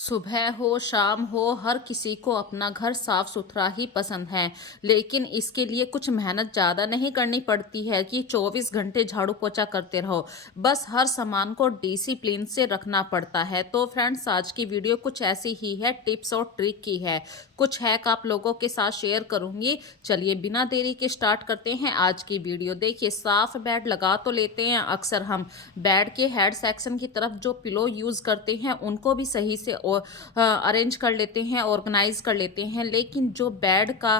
सुबह हो शाम हो हर किसी को अपना घर साफ सुथरा ही पसंद है। लेकिन इसके लिए कुछ मेहनत ज़्यादा नहीं करनी पड़ती है कि 24 घंटे झाड़ू पोछा करते रहो। बस हर सामान को डिसिप्लिन से रखना पड़ता है। तो फ्रेंड्स, आज की वीडियो कुछ ऐसी ही है, टिप्स और ट्रिक की है। कुछ हैक आप लोगों के साथ शेयर करूंगी। चलिए बिना देरी के स्टार्ट करते हैं आज की वीडियो। देखिए, साफ बेड लगा तो लेते हैं अक्सर हम। बेड के हेड सेक्शन की तरफ जो पिलो यूज़ करते हैं उनको भी सही से अरेंज कर लेते हैं, ऑर्गेनाइज कर लेते हैं। लेकिन जो बेड का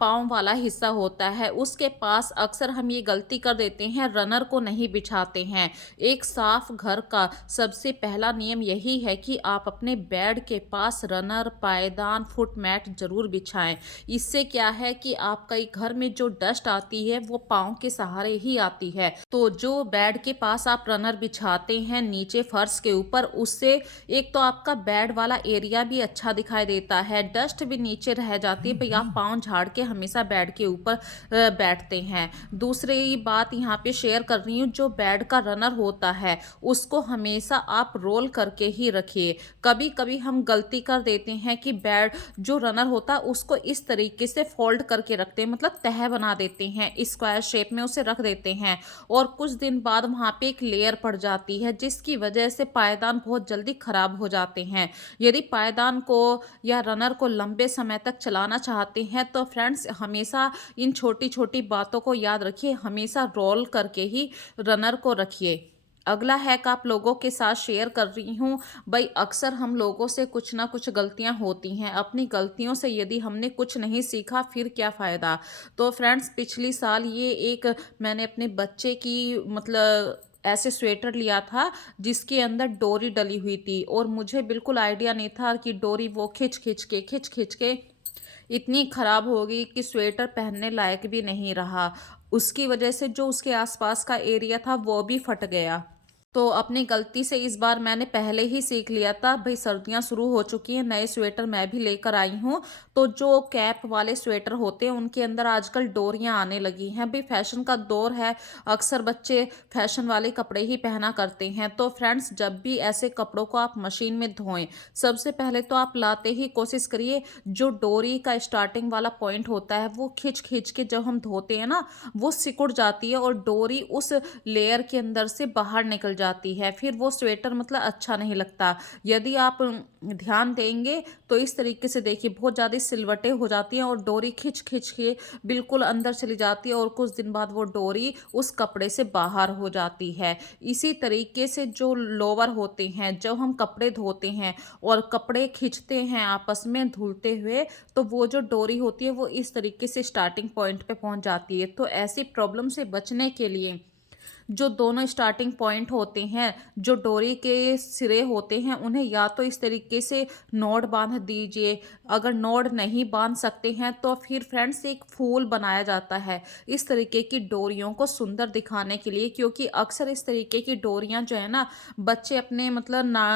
पाँव वाला हिस्सा होता है उसके पास अक्सर हम ये गलती कर देते हैं, रनर को नहीं बिछाते हैं। एक साफ घर का सबसे पहला नियम यही है कि आप अपने बेड के पास रनर, पायदान, फुट मैट जरूर बिछाएं। इससे क्या है कि आपका घर में जो डस्ट आती है वो पाँव के सहारे ही आती है। तो जो बेड के पास आप रनर बिछाते हैं नीचे फर्श के ऊपर, उससे एक तो आपका बेड वाला एरिया भी अच्छा दिखाई देता है, डस्ट भी नीचे रह जाती है भाई। आप पाँव झाड़ के हमेशा बेड के ऊपर बैठते हैं। दूसरी बात यहाँ पे शेयर कर रही हूँ, जो बेड का रनर होता है उसको हमेशा आप रोल करके ही रखिए। कभी कभी हम गलती कर देते हैं कि बेड जो रनर होता है उसको इस तरीके से फोल्ड करके रखते हैं, मतलब तह बना देते हैं, स्क्वायर शेप में उसे रख देते हैं। और कुछ दिन बाद वहाँ पे एक लेयर पड़ जाती है जिसकी वजह से पायदान बहुत जल्दी खराब हो जाते हैं। यदि पायदान को या रनर को लंबे समय तक चलाना चाहते हैं तो फ्रेंड्स, हमेशा इन छोटी छोटी बातों को याद रखिए, हमेशा रोल करके ही रनर को रखिए। अगला हैक आप लोगों के साथ शेयर कर रही हूँ। भाई, अक्सर हम लोगों से कुछ ना कुछ गलतियां होती हैं। अपनी गलतियों से यदि हमने कुछ नहीं सीखा फिर क्या फ़ायदा। तो फ्रेंड्स, पिछली साल ये एक मैंने अपने बच्चे की मतलब ऐसे स्वेटर लिया था जिसके अंदर डोरी डली हुई थी, और मुझे बिल्कुल आइडिया नहीं था कि डोरी वो खिंच खिंच के इतनी खराब हो गई कि स्वेटर पहनने लायक भी नहीं रहा। उसकी वजह से जो उसके आसपास का एरिया था वो भी फट गया। तो अपनी गलती से इस बार मैंने पहले ही सीख लिया था। भाई, सर्दियां शुरू हो चुकी हैं, नए स्वेटर मैं भी लेकर आई हूँ। तो जो कैप वाले स्वेटर होते हैं उनके अंदर आजकल डोरियां आने लगी हैं। भाई, फैशन का दौर है, अक्सर बच्चे फैशन वाले कपड़े ही पहना करते हैं। तो फ्रेंड्स, जब भी ऐसे कपड़ों को आप मशीन में धोएं, सबसे पहले तो आप लाते ही कोशिश करिए जो डोरी का स्टार्टिंग वाला पॉइंट होता है वो खींच खींच के जब हम धोते हैं ना, वो सिकुड़ जाती है और डोरी उस लेयर के अंदर से बाहर निकल जाती है। फिर वो स्वेटर मतलब अच्छा नहीं लगता। यदि आप ध्यान देंगे तो इस तरीके से देखिए, बहुत ज़्यादा सिलवटें हो जाती हैं और डोरी खिंच खिंच के बिल्कुल अंदर चली जाती है, और कुछ दिन बाद वो डोरी उस कपड़े से बाहर हो जाती है। इसी तरीके से जो लोवर होते हैं, जब हम कपड़े धोते हैं और कपड़े खींचते हैं आपस में धुलते हुए, तो वो जो डोरी होती है वो इस तरीके से स्टार्टिंग पॉइंट पे पहुंच जाती है। तो ऐसी प्रॉब्लम से बचने के लिए जो दोनों स्टार्टिंग पॉइंट होते हैं, जो डोरी के सिरे होते हैं, उन्हें या तो इस तरीके से नॉट बांध दीजिए। अगर नॉट नहीं बांध सकते हैं तो फिर फ्रेंड्स एक फूल बनाया जाता है इस तरीके की डोरियों को सुंदर दिखाने के लिए, क्योंकि अक्सर इस तरीके की डोरियां जो है ना, बच्चे अपने मतलब ना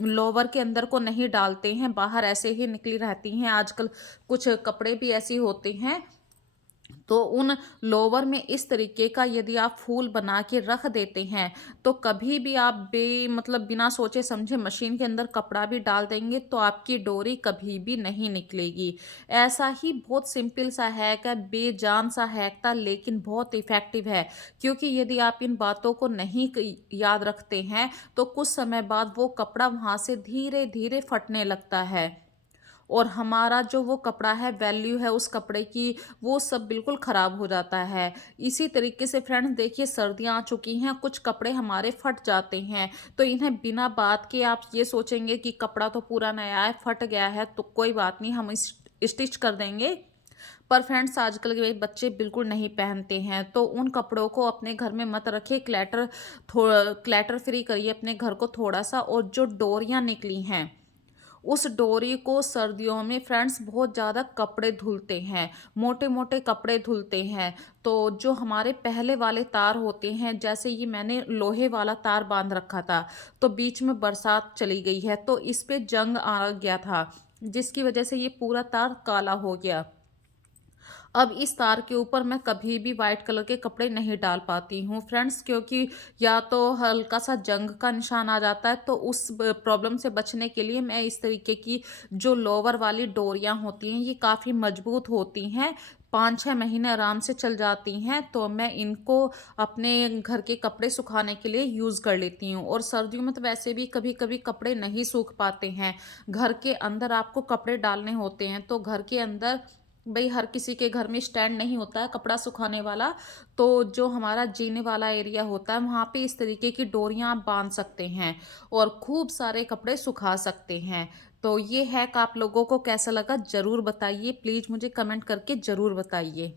लोवर के अंदर को नहीं डालते हैं, बाहर ऐसे ही निकली रहती हैं। आजकल कुछ कपड़े भी ऐसे होते हैं, तो उन लोवर में इस तरीके का यदि आप फूल बना के रख देते हैं तो कभी भी आप मतलब बिना सोचे समझे मशीन के अंदर कपड़ा भी डाल देंगे तो आपकी डोरी कभी भी नहीं निकलेगी। ऐसा ही बहुत सिंपल सा हैक है, बेजान सा हैक था लेकिन बहुत इफेक्टिव है। क्योंकि यदि आप इन बातों को नहीं याद रखते हैं तो कुछ समय बाद वो कपड़ा वहां से धीरे धीरे फटने लगता है, और हमारा जो वो कपड़ा है, वैल्यू है उस कपड़े की, वो सब बिल्कुल ख़राब हो जाता है। इसी तरीके से फ्रेंड्स देखिए, सर्दियाँ आ चुकी हैं, कुछ कपड़े हमारे फट जाते हैं तो इन्हें बिना बात के आप ये सोचेंगे कि कपड़ा तो पूरा नया है, फट गया है तो कोई बात नहीं, हम इस स्टिच कर देंगे। पर फ्रेंड्स, आजकल के बच्चे बिल्कुल नहीं पहनते हैं, तो उन कपड़ों को अपने घर में मत रखिए। क्लैटर फ्री करिए अपने घर को थोड़ा सा। और जो डोरियां निकली हैं उस डोरी को सर्दियों में फ्रेंड्स बहुत ज़्यादा कपड़े धुलते हैं, मोटे मोटे कपड़े धुलते हैं। तो जो हमारे पहले वाले तार होते हैं, जैसे ये मैंने लोहे वाला तार बांध रखा था, तो बीच में बरसात चली गई है तो इस पे जंग आ गया था जिसकी वजह से ये पूरा तार काला हो गया। अब इस तार के ऊपर मैं कभी भी वाइट कलर के कपड़े नहीं डाल पाती हूँ फ्रेंड्स, क्योंकि या तो हल्का सा जंग का निशान आ जाता है, तो उस प्रॉब्लम से बचने के लिए मैं इस तरीके की जो लोवर वाली डोरियां होती हैं ये काफ़ी मजबूत होती हैं, 5-6 महीने आराम से चल जाती हैं, तो मैं इनको अपने घर के कपड़े सुखाने के लिए यूज़ कर लेती हूँ। और सर्दियों में तो वैसे भी कभी कभी कपड़े नहीं सूख पाते हैं, घर के अंदर आपको कपड़े डालने होते हैं, तो घर के अंदर भई हर किसी के घर में स्टैंड नहीं होता है कपड़ा सुखाने वाला, तो जो हमारा जीने वाला एरिया होता है वहाँ पे इस तरीके की डोरियाँ आप बाँध सकते हैं और खूब सारे कपड़े सुखा सकते हैं। तो ये हैक आप लोगों को कैसा लगा ज़रूर बताइए, प्लीज़ मुझे कमेंट करके ज़रूर बताइए।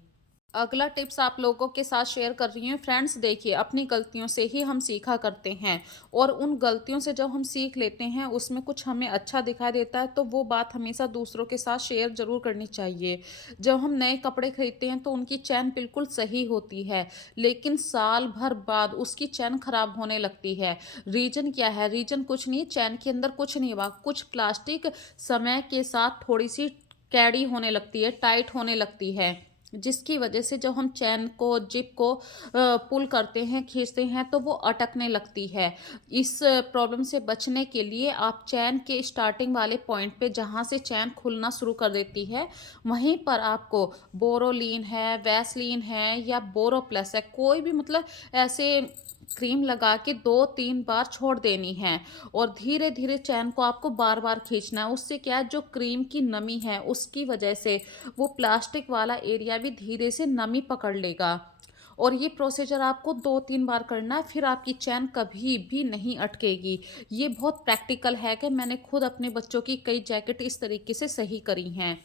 अगला टिप्स आप लोगों के साथ शेयर कर रही हूँ फ्रेंड्स। देखिए, अपनी गलतियों से ही हम सीखा करते हैं, और उन गलतियों से जब हम सीख लेते हैं उसमें कुछ हमें अच्छा दिखाई देता है, तो वो बात हमेशा दूसरों के साथ शेयर ज़रूर करनी चाहिए। जब हम नए कपड़े खरीदते हैं तो उनकी चैन बिल्कुल सही होती है, लेकिन साल भर बाद उसकी चैन खराब होने लगती है। रीज़न क्या है? रीज़न कुछ नहीं, चैन के अंदर कुछ नहीं हुआ, कुछ प्लास्टिक समय के साथ थोड़ी सी कैड़ी होने लगती है, टाइट होने लगती है, जिसकी वजह से जब हम चैन को, जिप को पुल करते हैं, खींचते हैं, तो वो अटकने लगती है। इस प्रॉब्लम से बचने के लिए आप चैन के स्टार्टिंग वाले पॉइंट पे जहाँ से चैन खुलना शुरू कर देती है, वहीं पर आपको बोरोलीन है, वैसलीन है या बोरोप्लस है, कोई भी मतलब ऐसे क्रीम लगा के 2-3 बार छोड़ देनी है, और धीरे-धीरे चैन को आपको बार-बार खींचना है। उससे क्या है, जो क्रीम की नमी है उसकी वजह से वो प्लास्टिक वाला एरिया भी धीरे से नमी पकड़ लेगा, और ये प्रोसीजर आपको 2-3 बार करना है, फिर आपकी चैन कभी भी नहीं अटकेगी। ये बहुत प्रैक्टिकल हैक है, मैंने खुद अपने बच्चों की कई जैकेट इस तरीके से सही करी हैं।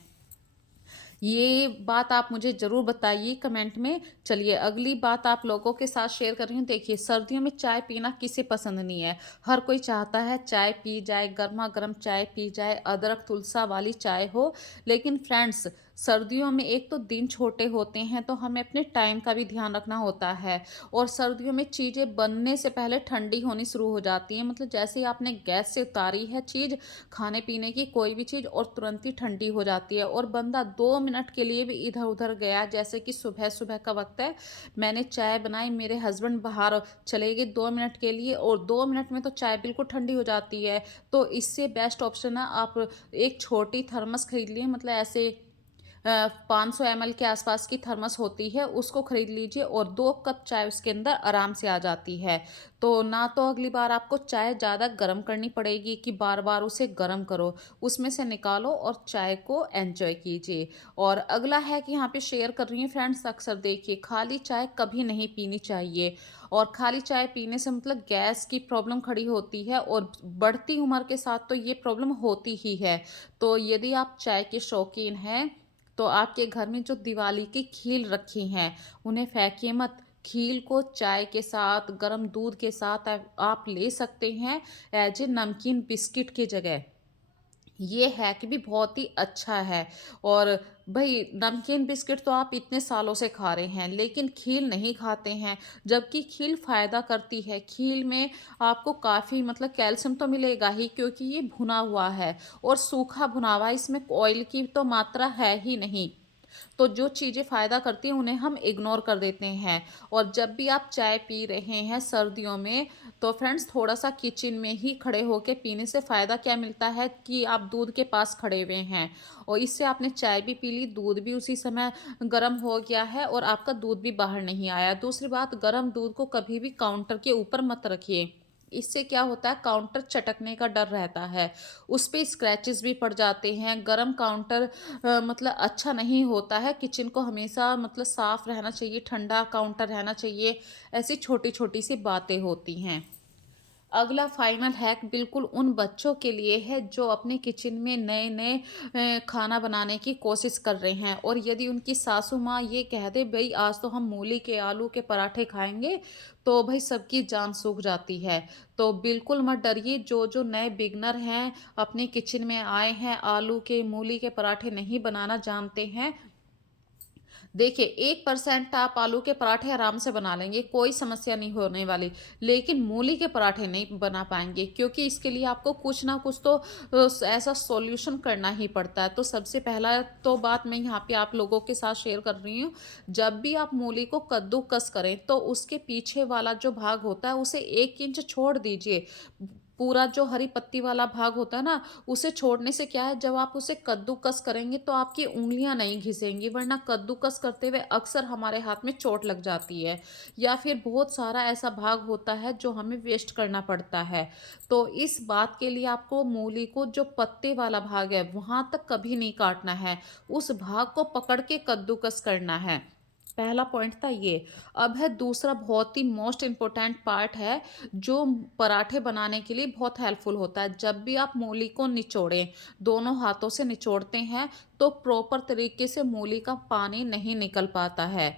ये बात आप मुझे ज़रूर बताइए कमेंट में। चलिए, अगली बात आप लोगों के साथ शेयर कर रही हूँ। देखिए, सर्दियों में चाय पीना किसे पसंद नहीं है? हर कोई चाहता है चाय पी जाए, गरमा-गरम चाय पी जाए, अदरक तुलसा वाली चाय हो। लेकिन फ्रेंड्स, सर्दियों में एक तो दिन छोटे होते हैं, तो हमें अपने टाइम का भी ध्यान रखना होता है, और सर्दियों में चीज़ें बनने से पहले ठंडी होनी शुरू हो जाती हैं। मतलब जैसे ही आपने गैस से उतारी है चीज़, खाने पीने की कोई भी चीज़, और तुरंत ही ठंडी हो जाती है, और बंदा 2 मिनट के लिए भी इधर-उधर गया, जैसे कि सुबह-सुबह का वक़्त है, मैंने चाय बनाई, मेरे हस्बैंड बाहर चले गए 2 मिनट के लिए, और 2 मिनट में तो चाय बिल्कुल ठंडी हो जाती है। तो इससे बेस्ट ऑप्शन है, आप एक छोटी थर्मस खरीद लिए, मतलब ऐसे 500 ml के आसपास की थर्मस होती है, उसको खरीद लीजिए, और 2 कप चाय उसके अंदर आराम से आ जाती है। तो ना तो अगली बार आपको चाय ज़्यादा गर्म करनी पड़ेगी कि बार-बार उसे गर्म करो, उसमें से निकालो और चाय को एन्जॉय कीजिए। और अगला है कि यहाँ पे शेयर कर रही हूँ फ्रेंड्स, अक्सर देखिए खाली चाय कभी नहीं पीनी चाहिए, और खाली चाय पीने से मतलब गैस की प्रॉब्लम खड़ी होती है, और बढ़ती उम्र के साथ तो ये प्रॉब्लम होती ही है। तो यदि आप चाय के शौकीन हैं, तो आपके घर में जो दिवाली की खील रखी हैं, उन्हें फेंकिए मत। खील को चाय के साथ, गर्म दूध के साथ आप ले सकते हैं एज ए नमकीन बिस्किट की जगह। ये हैक भी बहुत ही अच्छा है। और भई नमकीन बिस्किट तो आप इतने सालों से खा रहे हैं, लेकिन खील नहीं खाते हैं, जबकि खील फ़ायदा करती है। खील में आपको काफ़ी मतलब कैल्शियम तो मिलेगा ही, क्योंकि ये भुना हुआ है और सूखा भुना हुआ है, इसमें ऑयल की तो मात्रा है ही नहीं। तो जो चीज़ें फ़ायदा करती हैं उन्हें हम इग्नोर कर देते हैं। और जब भी आप चाय पी रहे हैं सर्दियों में, तो फ्रेंड्स थोड़ा-सा किचन में ही खड़े होके पीने से फ़ायदा क्या मिलता है कि आप दूध के पास खड़े हुए हैं, और इससे आपने चाय भी पी ली, दूध भी उसी समय गर्म हो गया है, और आपका दूध भी बाहर नहीं आया। दूसरी बात, गर्म दूध को कभी भी काउंटर के ऊपर मत रखिए। इससे क्या होता है, काउंटर चटकने का डर रहता है, उस पे स्क्रैचेस भी पड़ जाते हैं। गरम काउंटर मतलब अच्छा नहीं होता है, किचन को हमेशा मतलब साफ़ रहना चाहिए, ठंडा काउंटर रहना चाहिए। ऐसी छोटी-छोटी सी बातें होती हैं। अगला फाइनल हैक बिल्कुल उन बच्चों के लिए है जो अपने किचन में नए-नए खाना बनाने की कोशिश कर रहे हैं, और यदि उनकी सासू माँ ये कह दे भई आज तो हम मूली के आलू के पराठे खाएँगे, तो भई सबकी जान सूख जाती है। तो बिल्कुल मत डरिए, जो-जो नए बिगिनर हैं, अपने किचन में आए हैं, आलू के, मूली के पराठे नहीं बनाना जानते हैं, देखिए 1% आप आलू के पराठे आराम से बना लेंगे, कोई समस्या नहीं होने वाली। लेकिन मूली के पराठे नहीं बना पाएँगे, क्योंकि इसके लिए आपको कुछ ना कुछ तो ऐसा सॉल्यूशन करना ही पड़ता है। तो सबसे पहला तो बात मैं यहाँ पे आप लोगों के साथ शेयर कर रही हूँ, जब भी आप मूली को कद्दूकस करें तो उसके पीछे वाला जो भाग होता है उसे 1 इंच छोड़ दीजिए। पूरा जो हरी पत्ती वाला भाग होता है ना, उसे छोड़ने से क्या है, जब आप उसे कद्दूकस करेंगे तो आपकी उँगलियाँ नहीं घिसेंगी, वरना कद्दूकस करते हुए अक्सर हमारे हाथ में चोट लग जाती है या फिर बहुत सारा ऐसा भाग होता है जो हमें वेस्ट करना पड़ता है। तो इस बात के लिए आपको मूली को जो पत्ते वाला भाग है वहाँ तक कभी नहीं काटना है, उस भाग को पकड़ के कद्दूकस करना है। पहला पॉइंट था ये। अब है दूसरा बहुत ही मोस्ट इम्पोर्टेंट पार्ट है, जो पराठे बनाने के लिए बहुत हेल्पफुल होता है। जब भी आप मूली को निचोड़ें, दोनों हाथों से निचोड़ते हैं तो प्रॉपर तरीके से मूली का पानी नहीं निकल पाता है।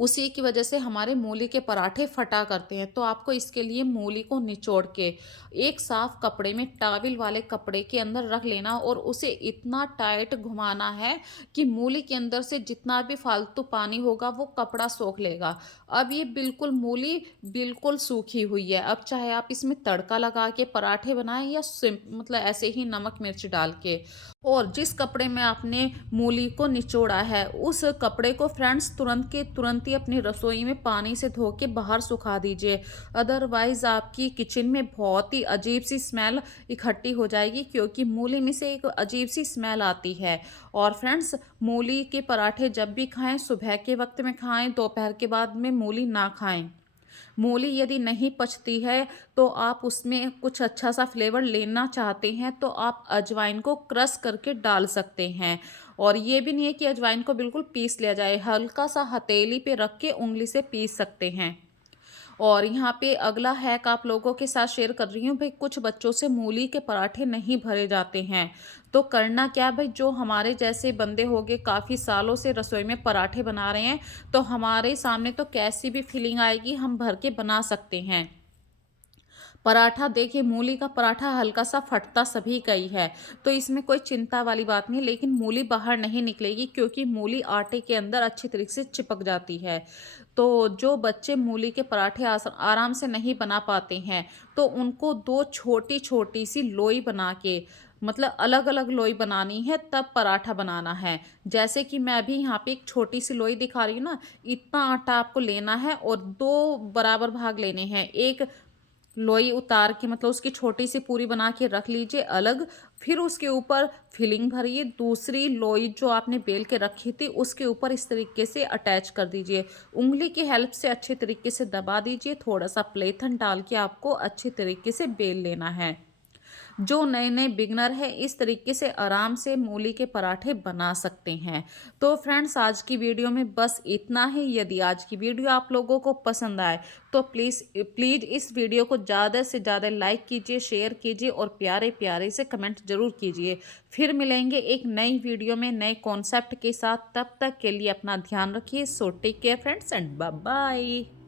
उसी की वजह से हमारे मूली के पराठे फटा करते हैं। तो आपको इसके लिए मूली को निचोड़ के एक साफ कपड़े में, टॉवल वाले कपड़े के अंदर रख लेना और उसे इतना टाइट घुमाना है कि मूली के अंदर से जितना भी फालतू पानी होगा वो कपड़ा सोख लेगा। अब ये बिल्कुल मूली बिल्कुल सूखी हुई है। अब चाहे आप इसमें तड़का लगा के पराठे बनाएं या मतलब ऐसे ही नमक मिर्च डाल के। और जिस कपड़े में आपने मूली को निचोड़ा है उस कपड़े को फ्रेंड्स तुरंत के तुरंत ही अपनी रसोई में पानी से धो के बाहर सुखा दीजिए। अदरवाइज़ आपकी किचन में बहुत ही अजीब सी स्मेल इकट्ठी हो जाएगी, क्योंकि मूली में से एक अजीब सी स्मेल आती है। और फ्रेंड्स, मूली के पराठे जब भी खाएं सुबह के वक्त में खाएं, दोपहर के बाद में मूली ना खाएं। मूली यदि नहीं पचती है तो आप उसमें कुछ अच्छा सा फ्लेवर लेना चाहते हैं तो आप अजवाइन को क्रश करके डाल सकते हैं। और ये भी नहीं है कि अजवाइन को बिल्कुल पीस लिया जाए, हल्का सा हथेली पे रख के उंगली से पीस सकते हैं। और यहाँ पे अगला हैक आप लोगों के साथ शेयर कर रही हूँ भाई, कुछ बच्चों से मूली के पराठे नहीं भरे जाते हैं। तो करना क्या है भाई, जो हमारे जैसे बंदे हो गए काफ़ी सालों से रसोई में पराठे बना रहे हैं, तो हमारे सामने तो कैसी भी फीलिंग आएगी हम भर के बना सकते हैं। पराठा देखिए, मूली का पराठा हल्का सा फटता सभी का ही है, तो इसमें कोई चिंता वाली बात नहीं। लेकिन मूली बाहर नहीं निकलेगी, क्योंकि मूली आटे के अंदर अच्छी तरीके से चिपक जाती है। तो जो बच्चे मूली के पराठे आराम से नहीं बना पाते हैं, तो उनको दो छोटी छोटी सी लोई बना के, मतलब अलग अलग लोई बनानी है, तब पराठा बनाना है। जैसे कि मैं अभी यहाँ पे एक छोटी सी लोई दिखा रही हूँ ना, इतना आटा आपको लेना है और दो बराबर भाग लेने हैं। एक लोई उतार के, मतलब उसकी छोटी सी पूरी बना के रख लीजिए अलग। फिर उसके ऊपर फिलिंग भरिए, दूसरी लोई जो आपने बेल के रखी थी उसके ऊपर इस तरीके से अटैच कर दीजिए। उंगली की हेल्प से अच्छे तरीके से दबा दीजिए, थोड़ा सा प्लेथन डाल के आपको अच्छे तरीके से बेल लेना है। जो नए नए बिगनर है इस तरीके से आराम से मूली के पराठे बना सकते हैं। तो फ्रेंड्स, आज की वीडियो में बस इतना ही। यदि आज की वीडियो आप लोगों को पसंद आए तो प्लीज़ प्लीज़ इस वीडियो को ज़्यादा से ज़्यादा लाइक कीजिए, शेयर कीजिए और प्यारे प्यारे से कमेंट ज़रूर कीजिए। फिर मिलेंगे एक नई वीडियो में नए कॉन्सेप्ट के साथ। तब तक के लिए अपना ध्यान रखिए। So take care friends and bye bye.